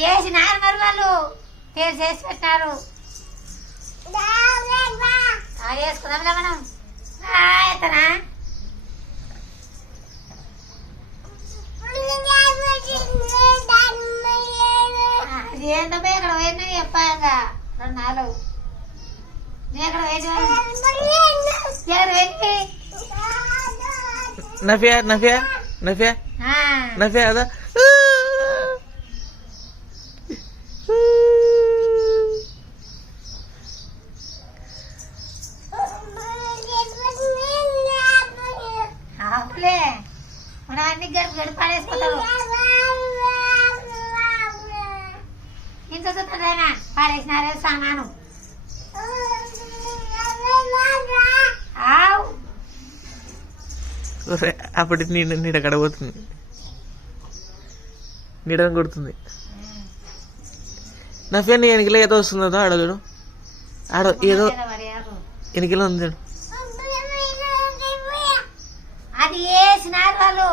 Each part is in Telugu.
చేసినారు మరి వాళ్ళు పేరు చేసి పెట్టినారు వేసుకుందాంలే మనం ఎత్తనా ఏంటో ఎక్కడ పోయింది చెప్పాక 2 ఎక్కడ పోయింది నఫియా నఫియా నఫియా నఫియా అదా అవులే మన అన్ని గడి పాడేసుకుంటారు ఇంత చూస్తుందేనా పాడేసినారే సామాను అప్పటి నీడ కడబోతుంది నీడని కొడుతుంది నా ఫేన్ ఎనికిలో ఏదో వస్తుందో ఆడ చూడు ఆడ ఏదో ఎనికిలో ఉంది చూడు అది వేసినారు వాళ్ళు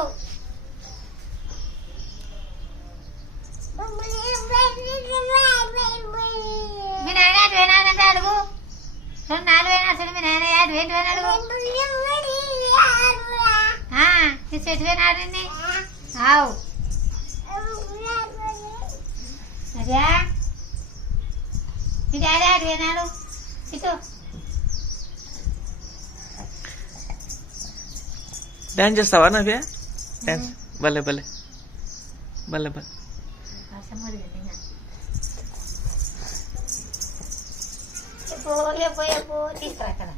మీ నాయన అటు పోయినాడంటే అడుగు 2 పోయినా అసలు మీ నాయన అటు పోయిన అడుగు చెట్టు పోయినాడండి ఆవు అదే మీ డాడీ అటు పోయినాడు ఇటు డాన్స్ చేస్తావా నవ్య డాన్స్ భలే భలే భలే భలే తీసుకురా